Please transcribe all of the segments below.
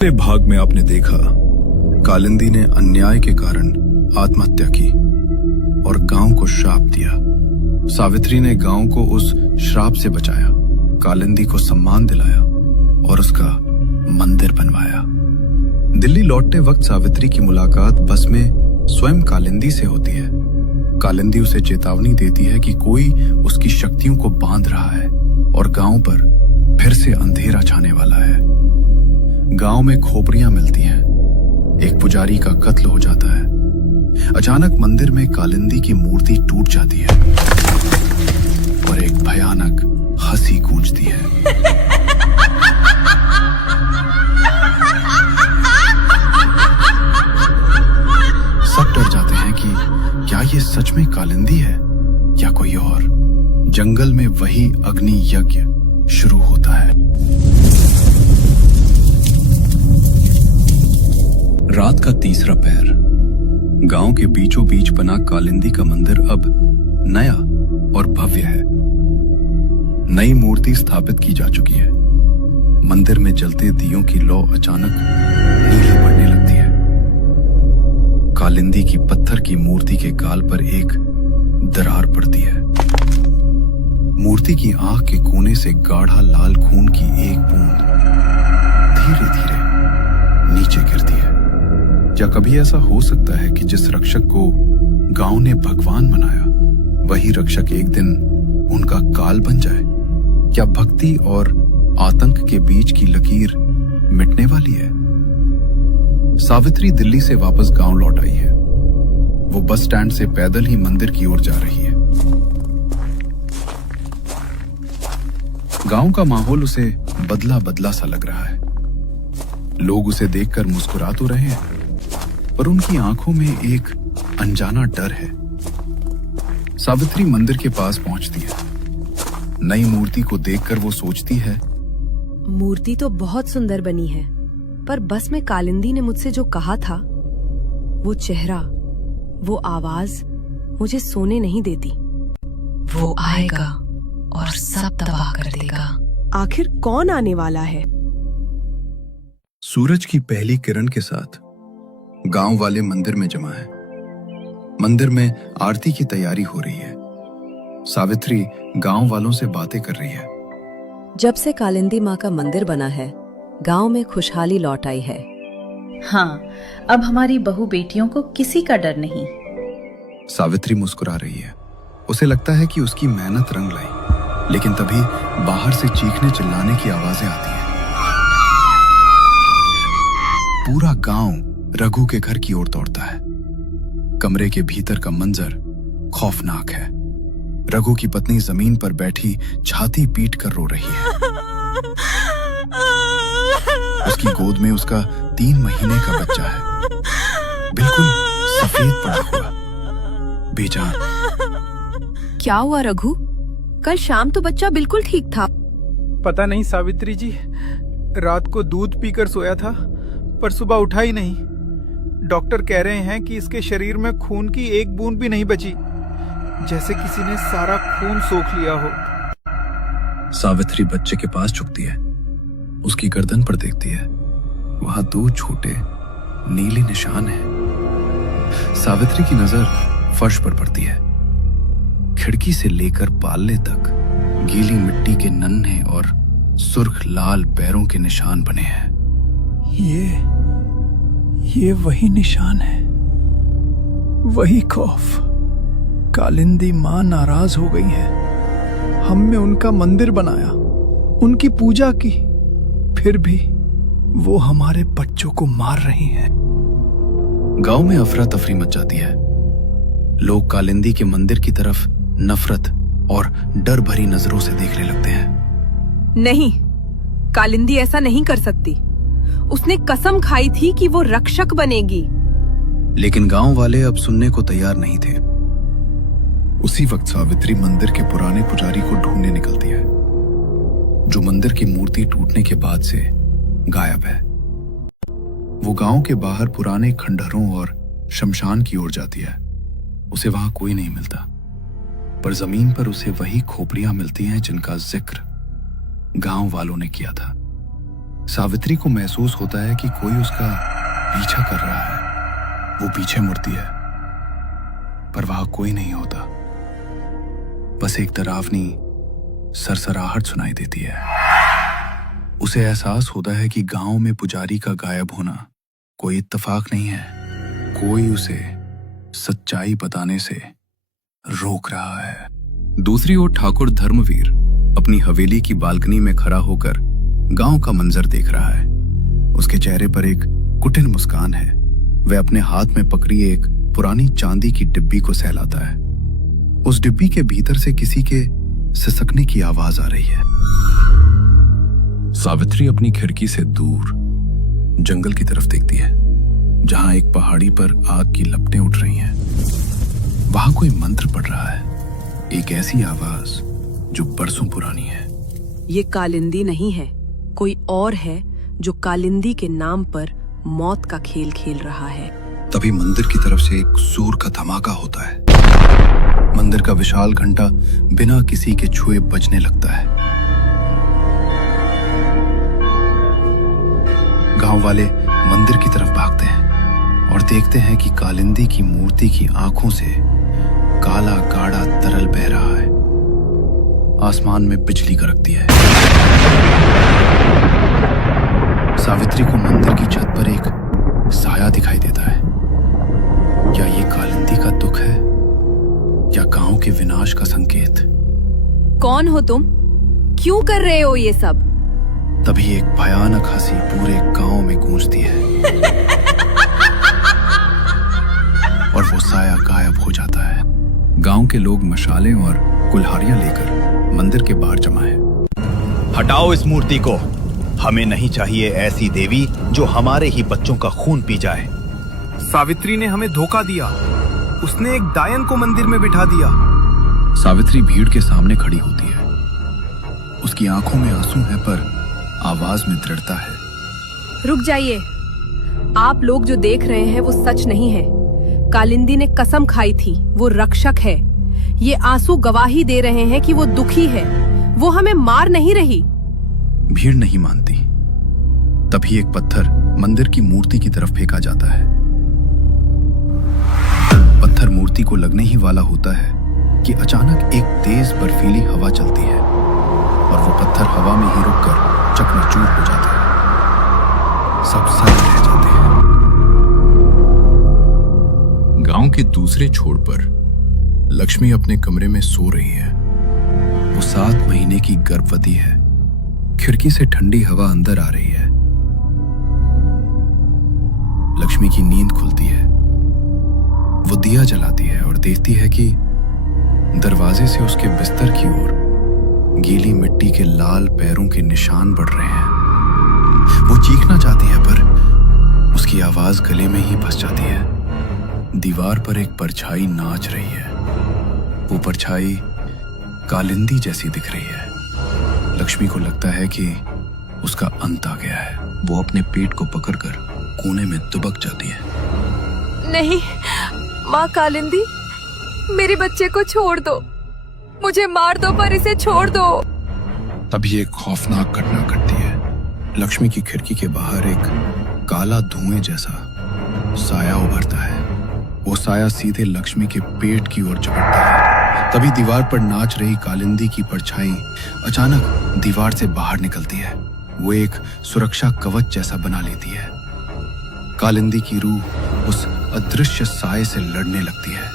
पिछले भाग में आपने देखा कालिंदी ने अन्याय के कारण आत्महत्या की और गांव को श्राप दिया। सावित्री ने गांव को उस श्राप से बचाया, कालिंदी को सम्मान दिलाया और उसका मंदिर बनवाया। दिल्ली लौटते वक्त सावित्री की मुलाकात बस में स्वयं कालिंदी से होती है। कालिंदी उसे चेतावनी देती है कि कोई उसकी शक्तियों को बांध रहा है और गांव पर फिर से अंधेरा छाने वाला है। गांव में खोपड़ियां मिलती हैं। एक पुजारी का कत्ल हो जाता है। अचानक मंदिर में कालिंदी की मूर्ति टूट जाती है और एक भयानक हंसी गूंजती है। सब डर जाते हैं कि क्या ये सच में कालिंदी है या कोई और। जंगल में वही अग्नि यज्ञ शुरू होता है। रात का तीसरा पहर। गांव के बीचों बीच बना कालिंदी का मंदिर अब नया और भव्य है। नई मूर्ति स्थापित की जा चुकी है। मंदिर में जलते दियों की लौ अचानक नीली पड़ने लगती है। कालिंदी की पत्थर की मूर्ति के गाल पर एक दरार पड़ती है। मूर्ति की आंख के कोने से गाढ़ा लाल खून की एक बूंद धीरे धीरे नीचे गिरती है। क्या कभी ऐसा हो सकता है कि जिस रक्षक को गांव ने भगवान बनाया, वही रक्षक एक दिन उनका काल बन जाए? क्या भक्ति और आतंक के बीच की लकीर मिटने वाली है? सावित्री दिल्ली से वापस गांव लौट आई है। वो बस स्टैंड से पैदल ही मंदिर की ओर जा रही है। गांव का माहौल उसे बदला बदला सा लग रहा है। लोग उसे देखकर मुस्कुरा तो रहे हैं, पर उनकी आंखों में एक अनजाना डर है। सावित्री मंदिर के पास पहुंचती है। नई मूर्ति को देखकर वो सोचती है, मूर्ति तो बहुत सुंदर बनी है, पर बस में कालिंदी ने मुझसे जो कहा था, वो चेहरा, वो आवाज मुझे सोने नहीं देती। वो आएगा और सब तबाह कर देगा। आखिर कौन आने वाला है? सूरज की पहली किरण के साथ गांव वाले मंदिर में जमा है। मंदिर में आरती की तैयारी हो रही है। सावित्री गांव वालों से बातें कर रही है। जब से कालिंदी माँ का मंदिर बना है, गांव में खुशहाली लौट आई है। हाँ, अब हमारी बहू बेटियों को किसी का डर नहीं। सावित्री मुस्कुरा रही है। उसे लगता है कि उसकी मेहनत रंग लाई, लेकिन तभी बाहर से चीखने चिल्लाने की आवाजें आती हैं। पूरा गांव रघु के घर की ओर दौड़ता है। कमरे के भीतर का मंजर खौफनाक है। रघु की पत्नी जमीन पर बैठी छाती पीट कर रो रही है। उसकी गोद में उसका 3 महीने का बच्चा है, बिल्कुल सफेद पड़ा हुआ, बेजान। क्या हुआ रघु? कल शाम तो बच्चा बिल्कुल ठीक था। पता नहीं सावित्री जी, रात को दूध पीकर सोया था, पर सुबह उठा ही नहीं। डॉक्टर कह रहे हैं कि इसके शरीर में खून की एक बूंद भी नहीं बची, जैसे किसी ने सारा खून सोख लिया हो। सावित्री बच्चे के पास झुकती है। उसकी गर्दन पर देखती है। वहां 2 छोटे नीले निशान हैं। सावित्री की नजर फर्श पर पड़ती है। खिड़की से लेकर पाल्ले तक गीली मिट्टी के नन्हे और सुर्ख लाल पैरों के निशान बने हैं। ये वही निशान है, वही खौफ। कालिंदी माँ नाराज हो गई है। हमने उनका मंदिर बनाया, उनकी पूजा की, फिर भी वो हमारे बच्चों को मार रही हैं। गांव में अफरा तफरी मच जाती है। लोग कालिंदी के मंदिर की तरफ नफरत और डर भरी नजरों से देखने लगते हैं। नहीं, कालिंदी ऐसा नहीं कर सकती। उसने कसम खाई थी कि वो रक्षक बनेगी। लेकिन गांव वाले अब सुनने को तैयार नहीं थे। उसी वक्त सावित्री मंदिर के पुराने पुजारी को ढूंढने निकलती है, जो मंदिर की मूर्ति टूटने के बाद से गायब है। वो गांव के बाहर पुराने खंडहरों और शमशान की ओर जाती है। उसे वहां कोई नहीं मिलता, पर जमीन पर उसे वही खोपड़ियां मिलती हैं जिनका जिक्र गांव वालों ने किया था। सावित्री को महसूस होता है कि कोई उसका पीछा कर रहा है। वो पीछे मुड़ती है, पर वहां कोई नहीं होता। बस एक डरावनी सरसराहट सुनाई देती है। उसे एहसास होता है कि गांव में पुजारी का गायब होना कोई इत्तेफाक नहीं है। कोई उसे सच्चाई बताने से रोक रहा है। दूसरी ओर ठाकुर धर्मवीर अपनी हवेली की बालकनी में खड़ा होकर गांव का मंजर देख रहा है। उसके चेहरे पर एक कुटिल मुस्कान है। वह अपने हाथ में पकड़ी एक पुरानी चांदी की डिब्बी को सहलाता है। उस डिब्बी के भीतर से किसी के सिसकने की आवाज आ रही है। सावित्री अपनी खिड़की से दूर जंगल की तरफ देखती है, जहां एक पहाड़ी पर आग की लपटें उठ रही हैं। वहां कोई मंत्र पढ़ रहा है, एक ऐसी आवाज जो बरसों पुरानी है। ये कालिंदी नहीं है, कोई और है जो कालिंदी के नाम पर मौत का खेल खेल रहा है। तभी मंदिर की तरफ से एक जोर का धमाका होता है। मंदिर का विशाल घंटा बिना किसी के छुए बजने लगता है। गांव वाले मंदिर की तरफ भागते हैं और देखते हैं कि कालिंदी की मूर्ति की आंखों से काला गाढ़ा तरल बह रहा है। आसमान में बिजली कड़कती है। सावित्री को मंदिर की छत पर एक साया दिखाई देता है। क्या ये कालिंदी का दुख है या गांव के विनाश का संकेत? कौन हो तुम? क्यों कर रहे हो ये सब? तभी एक भयानक हंसी पूरे गांव में गूंजती है और वो साया गायब हो जाता है। गांव के लोग मशालें और कुल्हाड़ियां लेकर मंदिर के बाहर जमा है। हटाओ इस मूर्ति को। हमें नहीं चाहिए ऐसी देवी जो हमारे ही बच्चों का खून पी जाए। सावित्री ने हमें धोखा दिया। उसने एक डायन को मंदिर में बिठा दिया। सावित्री भीड़ के सामने खड़ी होती है। उसकी आंखों में आंसू है, पर आवाज में दृढ़ता है। रुक जाइए। आप लोग जो देख रहे हैं वो सच नहीं है। कालिंदी ने कसम खाई थी, वो रक्षक है। ये आंसू गवाही दे रहे हैं कि वो दुखी है। वो हमें मार नहीं रही। भीड़ नहीं मानती। तभी एक पत्थर मंदिर की मूर्ति की तरफ फेंका जाता है। पत्थर मूर्ति को लगने ही वाला होता है कि अचानक एक तेज बर्फीली हवा चलती है और वो पत्थर हवा में ही रुककर चकनाचूर हो जाता है। सब सड़ रह जाते हैं। गांव के दूसरे छोर पर लक्ष्मी अपने कमरे में सो रही है। वो 7 महीने की गर्भवती है। खिड़की से ठंडी हवा अंदर आ रही है। लक्ष्मी की नींद खुलती है। वो दिया जलाती है और देखती है कि दरवाजे से उसके बिस्तर की ओर गीली मिट्टी के लाल पैरों के निशान बढ़ रहे हैं। वो चीखना चाहती है, पर उसकी आवाज गले में ही फंस जाती है। दीवार पर एक परछाई नाच रही है। वो परछाई कालिंदी जैसी दिख रही है। लक्ष्मी को लगता है कि उसका अंत आ गया है। वो अपने पेट को पकड़कर कोने में दुबक जाती है। नहीं, माँ कालिंदी, मेरे बच्चे को छोड़ दो। मुझे मार दो, पर इसे छोड़ दो। तभी एक खौफनाक घटना घटती है। लक्ष्मी की खिड़की के बाहर एक काला धुएं जैसा साया उभरता है। वो साया सीधे लक्ष्मी के पेट की ओर चपटता है। तभी दीवार पर नाच रही कालिंदी की परछाई अचानक दीवार से बाहर निकलती है। वो एक सुरक्षा कवच जैसा बना लेती है। कालिंदी की रूह उस अदृश्य साये से लड़ने लगती है।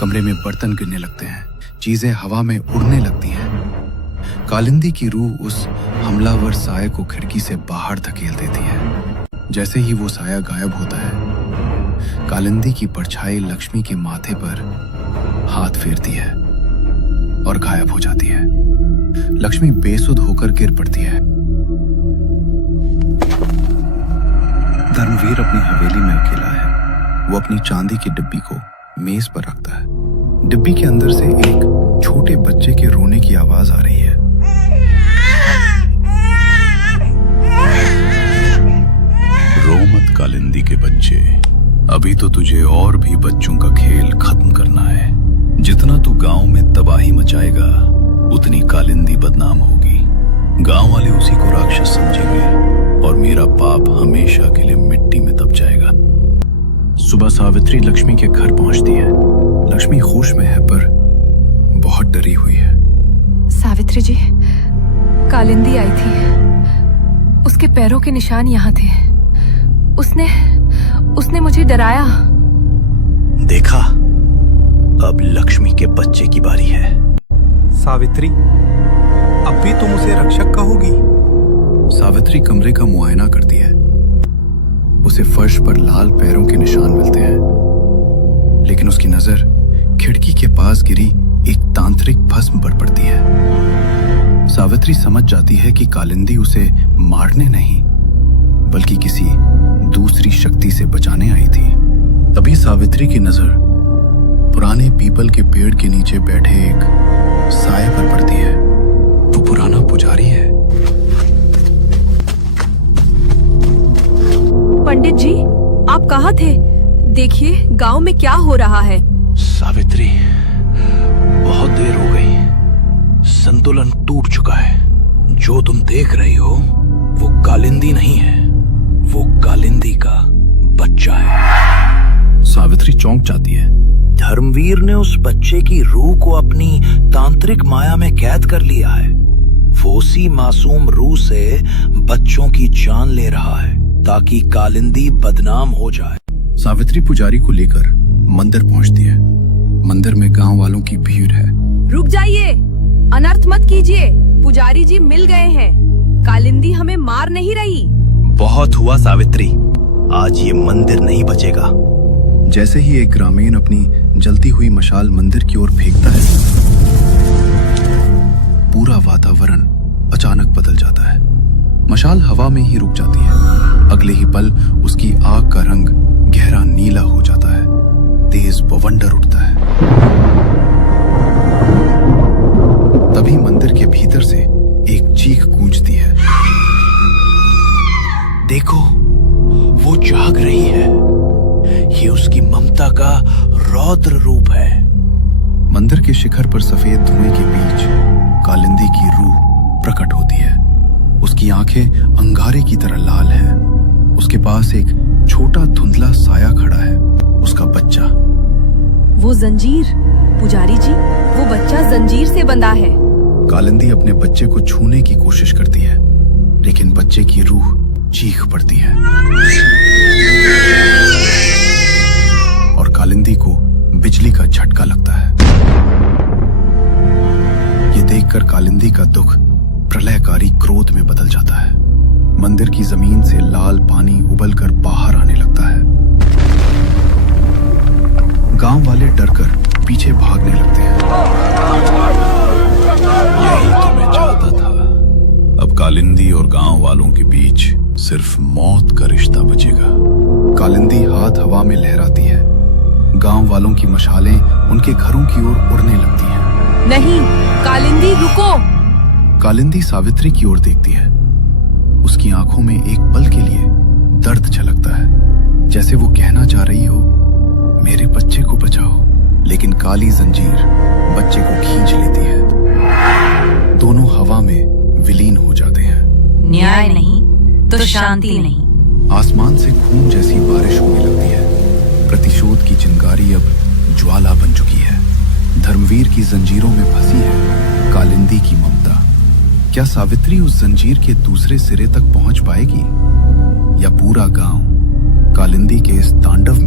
कमरे में बर्तन गिरने लगते हैं, चीजें हवा में उड़ने लगती हैं। कालिंदी की रूह उस हमलावर साये को खिड़की से बाहर धकेल देती है। जैसे ही वो साया गायब होता है, कालिंदी की परछाई लक्ष्मी के माथे पर हाथ फेरती है और गायब हो जाती है। लक्ष्मी बेसुध होकर गिर पड़ती है। धर्मवीर अपनी हवेली में अकेला है। वो अपनी चांदी की डिब्बी को मेज पर रखता है। डिब्बी के अंदर से एक छोटे बच्चे के रोने की आवाज आ रही है। रो मत कालिंदी के बच्चे, अभी तो तुझे और भी बच्चों का खेल खत्म करना है। जितना तू गांव में तबाही मचाएगा, उतनी कालिंदी बदनाम होगी। गांव वाले उसी को राक्षस समझेंगे और मेरा पाप हमेशा के लिए मिट्टी में दब जाएगा। सुबह सावित्री लक्ष्मी के घर पहुंचती है। लक्ष्मी खुश में है पर बहुत डरी हुई है। सावित्री जी, कालिंदी आई थी। उसके पैरों के निशान यहाँ थे। उसने मुझे डराया। देखा, अब लक्ष्मी के बच्चे की बारी है। सावित्री, अब भी तुम उसे रक्षक कहोगी? सावित्री कमरे का मुआयना करती है। उसे फर्श पर लाल पैरों के निशान मिलते हैं, लेकिन उसकी नजर खिड़की के पास गिरी एक तांत्रिक भस्म पर पड़ती है। सावित्री समझ जाती है कि कालिंदी उसे मारने नहीं बल्कि किसी दूसरी शक्ति से बचाने आई थी। तभी सावित्री की नजर पुराने पीपल के पेड़ के नीचे बैठे एक साए पर पड़ती है। वो पुराना पुजारी है। पंडित जी, आप कहाँ थे? देखिए गांव में क्या हो रहा है। सावित्री, बहुत देर हो गई। संतुलन टूट चुका है। जो तुम देख रही हो वो कालिंदी नहीं है, वो कालिंदी का बच्चा है। सावित्री चौंक जाती है। धर्मवीर ने उस बच्चे की रूह को अपनी तांत्रिक माया में कैद कर लिया है। वो उसी मासूम रूह से बच्चों की जान ले रहा है ताकि कालिंदी बदनाम हो जाए। सावित्री पुजारी को लेकर मंदिर पहुंचती है। मंदिर में गांव वालों की भीड़ है। रुक जाइए, अनर्थ मत कीजिए। पुजारी जी मिल गए हैं। कालिंदी हमें मार नहीं रही। बहुत हुआ सावित्री, आज ये मंदिर नहीं बचेगा। जैसे ही एक ग्रामीण अपनी जलती हुई मशाल मंदिर की ओर फेंकता है, पूरा वातावरण अचानक बदल जाता है। मशाल हवा में ही रुक जाती है। अगले ही पल उसकी आग का रंग गहरा नीला हो जाता है। तेज बवंडर उठता है। तभी मंदिर के भीतर से एक चीख गूंजती है। देखो, वो जाग रही है। ये उसकी ममता का रौद्र रूप है। मंदिर के शिखर पर सफेद धुएं के बीच कालिंदी की रूह प्रकट होती है। उसकी आंखें अंगारे की तरह लाल हैं। उसके पास एक छोटा धुंधला साया खड़ा है, उसका बच्चा। वो जंजीर, पुजारी जी, वो बच्चा जंजीर से बंधा है। कालिंदी अपने बच्चे को छूने की कोशिश करती है, लेकिन बच्चे की रूह चीख पड़ती है और कालिंदी को बिजली का झटका लगता है। ये देखकर कालिंदी का दुख प्रलयकारी क्रोध में बदल जाता है। मंदिर की जमीन से लाल पानी उबलकर बाहर आने लगता है। गांव वाले डरकर पीछे भागने लगते हैं। यही तो मैं चाहता था। अब कालिंदी और गांव वालों के बीच सिर्फ मौत का रिश्ता बचेगा। कालिंदी हाथ हवा में लहराती है। गांव वालों की मशालें उनके घरों की ओर उड़ने लगती हैं। नहीं, कालिंदी रुको। कालिंदी सावित्री की ओर देखती है। उसकी आंखों में एक पल के लिए दर्द झलकता है, जैसे वो कहना चाह रही हो, मेरे बच्चे को बचाओ। लेकिन काली जंजीर बच्चे को खींच लेती है। दोनों हवा में विलीन हो जाते हैं। न्याय नहीं तो शांति नहीं। आसमान से खून जैसी बारिश होने लगती है। प्रतिशोध की चिंगारी अब ज्वाला बन चुकी है। धर्मवीर की जंजीरों में फंसी है कालिंदी की ममता। क्या सावित्री उस जंजीर के दूसरे सिरे तक पहुंच पाएगी, या पूरा गांव कालिंदी के इस तांडव